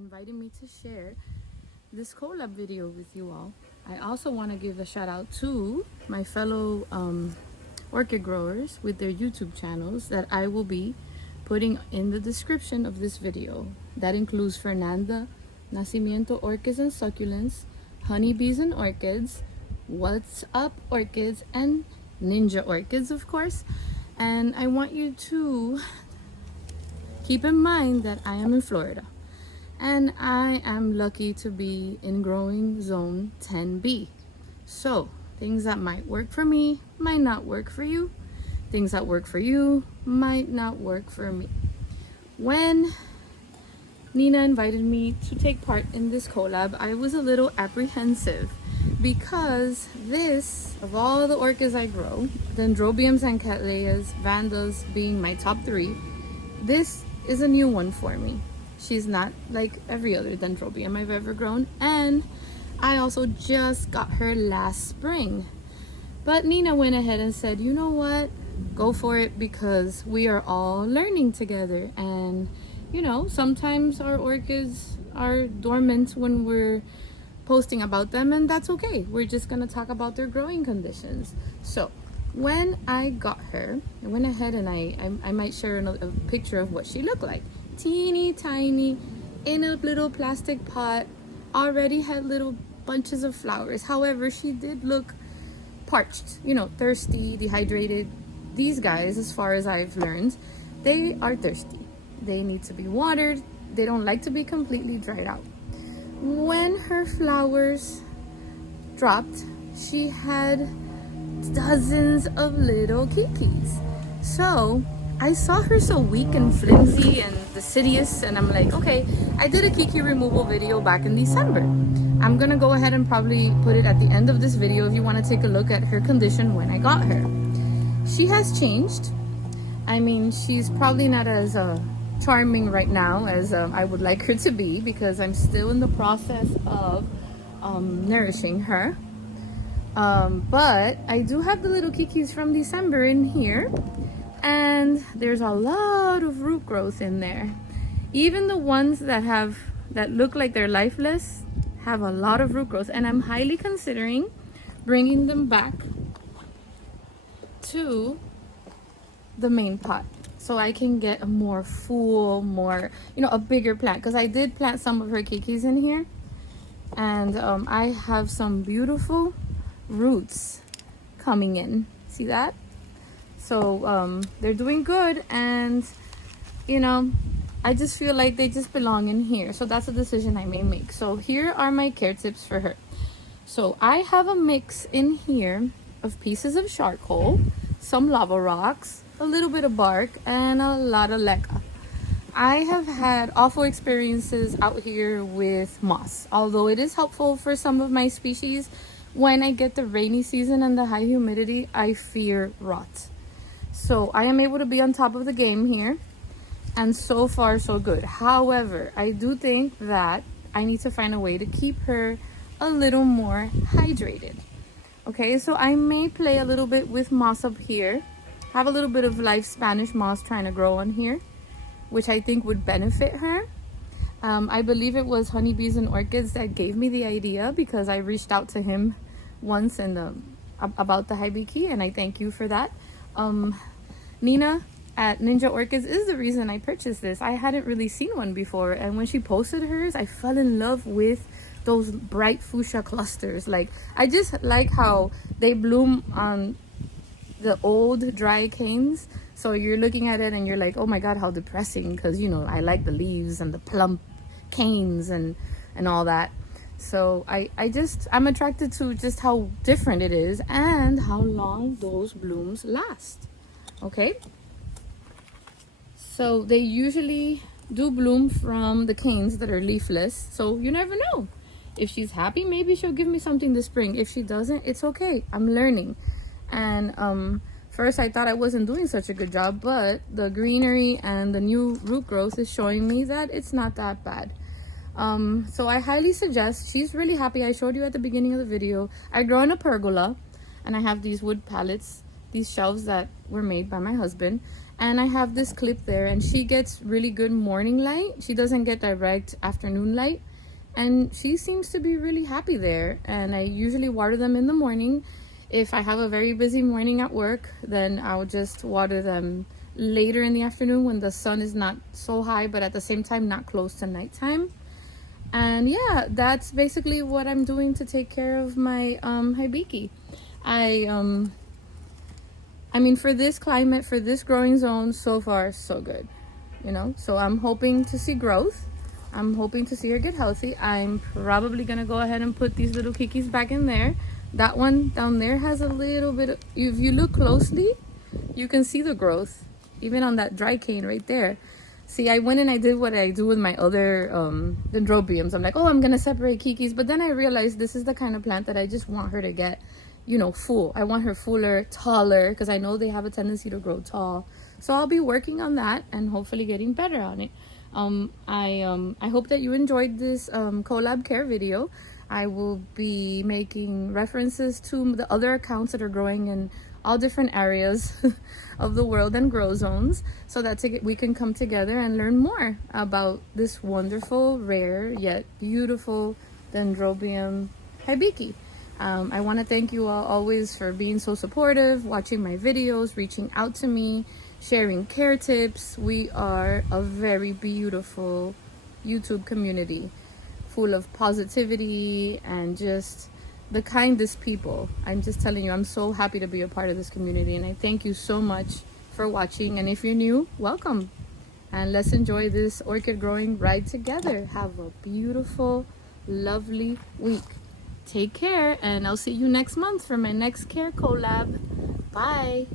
inviting me to share this collab video with you all. I also want to give a shout out to my fellow orchid growers with their YouTube channels that I will be putting in the description of this video. That includes Fernanda, Nacimiento Orchids and Succulents, Honeybees and Orchids, What's Up Orchids, and Ninja Orchids, of course. And I want you to keep in mind that I am in Florida and I am lucky to be in growing zone 10B. So things that might work for me might not work for you. Things that work for you might not work for me. When Nina invited me to take part in this collab, I was a little apprehensive because this, of all the orchids I grow, Dendrobiums and Cattleyas, Vandas being my top 3, this is a new one for me. She's not like every other Dendrobium I've ever grown, and I also just got her last spring. But Nina went ahead and said, you know what, go for it, because we are all learning together. And you know, sometimes our orchids are dormant when we're posting about them, and that's okay. We're just gonna talk about their growing conditions. So when I got her, I went ahead and I might share a picture of what she looked like. Teeny tiny, in a little plastic pot, already had little bunches of flowers. However, she did look parched, you know, thirsty, dehydrated. These guys, as far as I've learned, they are thirsty. They need to be watered. They don't like to be completely dried out. When her flowers dropped, she had dozens of little keikis. So I saw her so weak and flimsy and deciduous, and I'm like, okay, I did a keiki removal video back in December. I'm gonna go ahead and probably put it at the end of this video if you want to take a look at her condition when I got her. She has changed. I mean, she's probably not as charming right now as I would like her to be, because I'm still in the process of nourishing her. But I do have the little keikis from December in here, and there's a lot of root growth in there. Even the ones that look like they're lifeless have a lot of root growth, and I'm highly considering bringing them back to the main pot so I can get a more full, a bigger plant, because I did plant some of her keikis in here, and I have some beautiful roots coming in. See that? So they're doing good, and you know, I just feel like they just belong in here. So that's a decision I may make. So here are my care tips for her. So I have a mix in here of pieces of charcoal, some lava rocks, a little bit of bark, and a lot of leca. I have had awful experiences out here with moss, although it is helpful for some of my species. When I get the rainy season and the high humidity, I fear rot. So I am able to be on top of the game here, and so far so good. However, I do think that I need to find a way to keep her a little more hydrated. Okay, so I may play a little bit with moss up here. Have a little bit of live Spanish moss trying to grow on here, which I think would benefit her. I believe it was Honeybees and Orchids that gave me the idea, because I reached out to him once about the Hibiki, and I thank you for that. Nina at Ninja Orchids is the reason I purchased this. I hadn't really seen one before, and when she posted hers, I fell in love with those bright fuchsia clusters. Like, I just like how they bloom on the old dry canes, so you're looking at it and you're like, oh my god, how depressing, because you know, I like the leaves and the plump canes and all that. So I'm attracted to just how different it is and how long those blooms last. Okay, so they usually do bloom from the canes that are leafless, so you never know. If she's happy, maybe she'll give me something this spring. If she doesn't, it's okay. I'm learning. And first I thought I wasn't doing such a good job, but the greenery and the new root growth is showing me that it's not that bad. So I highly suggest. She's really happy. I showed you at the beginning of the video, I grow in a pergola, and I have these wood pallets, these shelves that were made by my husband, and I have this clip there, and she gets really good morning light. She doesn't get direct afternoon light, and she seems to be really happy there. And I usually water them in the morning. If I have a very busy morning at work, then I'll just water them later in the afternoon when the sun is not so high, but at the same time not close to nighttime. And yeah, that's basically what I'm doing to take care of my Hibiki. I mean, for this climate, for this growing zone, so far so good, you know. So I'm hoping to see growth. I'm hoping to see her get healthy. I'm probably gonna go ahead and put these little keikis back in there. That one down there has a little bit of, if you look closely, you can see the growth even on that dry cane right there. See, I went and I did what I do with my other dendrobiums. I'm like, oh, I'm gonna separate keikis, but then I realized this is the kind of plant that I just want her to get, you know, full. I want her fuller, taller, because I know they have a tendency to grow tall. So I'll be working on that and hopefully getting better on it. I hope that you enjoyed this collab care video. I will be making references to the other accounts that are growing in all different areas of the world and grow zones, so that we can come together and learn more about this wonderful, rare, yet beautiful Dendrobium Hibiki. I want to thank you all always for being so supportive, watching my videos, reaching out to me, sharing care tips. We are a very beautiful YouTube community full of positivity and just the kindest people. I'm just telling you, I'm so happy to be a part of this community, and I thank you so much for watching. And if you're new, welcome, and let's enjoy this orchid growing ride together. Have a beautiful, lovely week. Take care, and I'll see you next month for my next care collab. Bye.